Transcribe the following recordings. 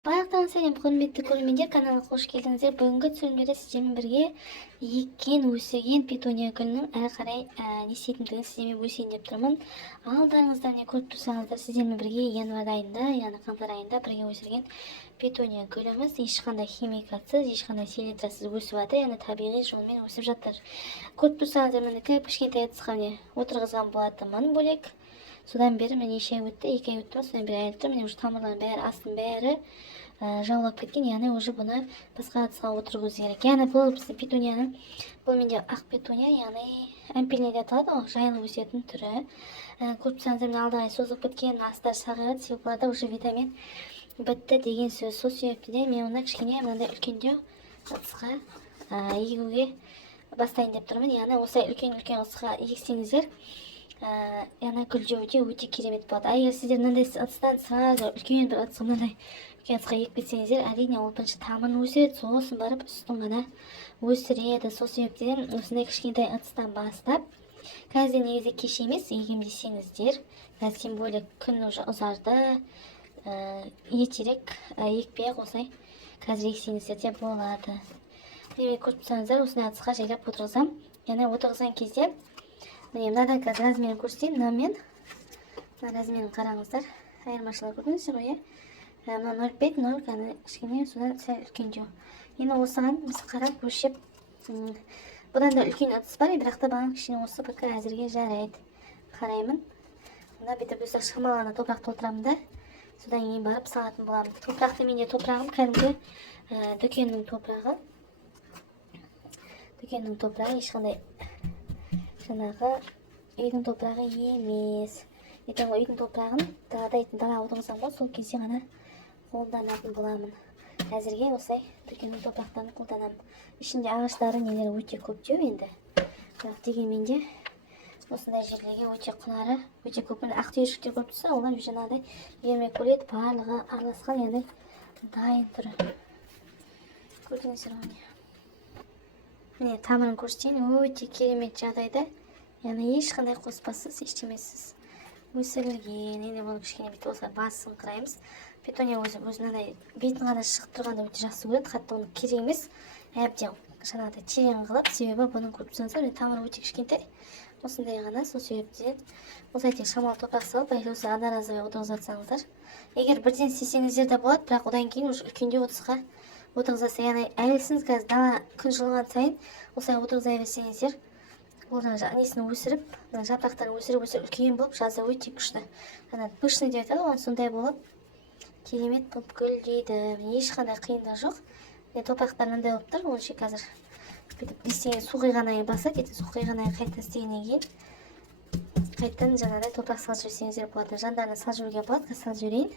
Барлықтарыңызға сәлем, құрметті көрермендер, каналға қош келдіңіздер. Бүгінгі түсірілімдерде сіздермен бірге еккен өсірген петуния гүлінің әрі қарай не істейтіндігін сіздермен бөлісейін деп тұрмын. Алдарыңызда не көріп тұрсаңыздар, сіздермен бірге январь айында, яғни қаңтар айында бірге өсірген петуния гүліміз ешқандай химикатсыз, ешқандай селитрасыз өсіп жатыр, яғни табиғи жолмен өсіп жатыр. Көріп тұрсаңыздар, мінекей кішкентай ыдысқа міне отырғызған болатынмын бөлек. Содан бері міне неше ай өтті, 2 ай өтті, содан бері әлі тұр. Міне уже тамырлардың бәрі, астың бәрі жаулап кеткен, яғни уже бұны басқа ыдысқа отырғызу керек. Яғни бұл біздің петунияның, бұл менде ақ петуния, яғни әмпеліне де аталады ғой, жайлы өсетін түрі. Көріп тұрсаңыздар, міне алдағы созылып кеткен, астары сағырады, себебі бұларда уже витамин бітті деген сөз. Сол себептен мен оны кішкене мынандай үлкендеу ыдысқа егуге бастайын деп тұрмын. Яғни осылай үлкен ыдысқа егсеңіздер, яғни гүлдеуде өте керемет болады. Егер сіздер мынандай ыдыстан сразу үлкен бір ыдысқа мынандай үлкен ыдысқа егіп кетсеңіздер, әрине ол бірінші тамырын өсіреді, сосын барып үстін ғана өсіреді. Сол себептен осындай кішкентай ыдыстан бастап, қазір негізі кеш емес, егем десеңіздер, қазір тем более күн уже ұзарды, ертерек екпей-ақ осылай қазір ексеңіздер де болады. Демек, көріп тұрсаңыздар, осындай ыдысқа жайлап отырғызам. Яғни отырғызған кезде міне мынадан қазір размерін көрсетейін. Мынамен мына размерін қараңыздар, айырмашылығы көрдіңіздер ғой, мына 0,5, 0, кішкене содан сәл үлкендеу. Енді осыған біз қарап өлшеп, бұдан да үлкен ыдыс бар, бірақ та маған кішкене осы пока әзірге жарайды. Қараймын. Мына бүйтіп өздік шамалана топырақ толтырамын да, содан кейін барып салатын боламын. Топырақты менде топырағым кәдімгі дүкеннің топырағы. Дүкеннің топырағы ешқандай жаңағы үйдің топырағы емес. Ертең үйдің топырағын далаға отырғызсам ғой, сол кезде ғана қолданатын боламын. Әзірге осылай дүкеннің топырақтарын қолданамын. Ішінде ағаштары нелері өте көптеу енді. Бірақ дегенмен де осындай жерлерге өте құнары өте көп. Ақ түйіршіктер көріп тұрса, олар жаңағыдай вермикулит барлығы араласқан, яғни дайын түрі. Көрдіңіздер ғой. Міне тамырын көрсетейін, өте керемет жағдайда, яғни ешқандай қоспасыз, ештемесіз өсірілген. Енді бұны кішкене бүйтіп осылай басын қыраймыз. Петуния өзі мынандай бетін ғана шығып тұрғанда өте жақсы көреді, қатты оны керек емес, әбден жаңағыдай терең қылып, себебі бұның көріп тұрсаңыздар, тамыры өте кішкентай. Осындай ғана, сол себептен осылай тек шамалы топырақ салып, осы одноразовый отырғызып жатсаңыздар. Егер бірден істесеңіздер де болады, бірақ одан кейін уже үлкендеу ыдысқа отырғызасыз. Яғни әлсіз қазір дала күн жылынған сайын осылай отырғыза берсеңіздер, ол несін өсіріп, жапырақтарын өсіріп үлкен болып, жазда өте күшті. Пышный деп айтады, оған сондай болып керемет болып гүлдейді. Ешқандай қиындығы жоқ. Топырақтар мынандай болып тұр, оның қазір бүйтіп істеген су құйғаннан кейін басады, су құйғаннан кейін қайта істегеннен кейін қайтадан жаңағыдай топырақ салып жіберсеңіздер болады. Жандарына салып жіберуге болады, қазір салып жіберейін.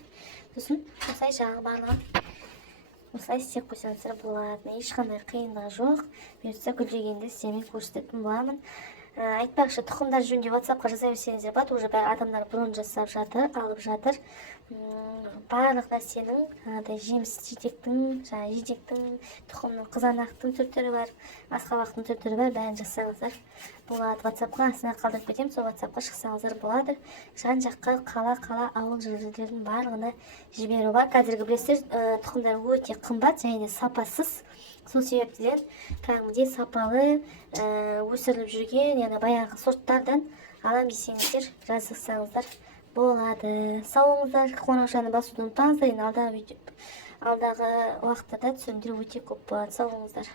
Сосын осылай жағы барлығын осылай істеп қойсаңыздар болады. Ешқандай қиындығы жоқ. Бұйыртса гүлдегенде сіздермен көрсететін боламын. Айтпақшы, тұқымдар жөнінде WhatsApp-қа жаза берсеңіздер болады. Уже бәрі адамдар бұрын жасап жатыр, алып жатыр. Барлық нәрсенің, жеміс-жидектің, тұқымның, қызанақтың түрлері бар, асқабақтың түрлері бар, бәрін жазсаңыздар болады. WhatsApp-қа астына қалдырып кетемін, сол WhatsApp-қа шықсаңыздар болады. Жан-жаққа қала, ауыл жерлердің барлығына жіберу бар. Қазіргі білесіздер, тұқымдар өте қымбат және сапасыз. Сол себептен кәдімгідей сапалы өсіріліп жүрген, яғни баяғы сорттардан алам десеңіздер, жазсаңыздар болады. Сау болыңыздар, қоңыраушаны басуды ұмытпаңыздар. Алдағы уақыттарда түсірілімдер өте көп болады. Сау болыңыздар.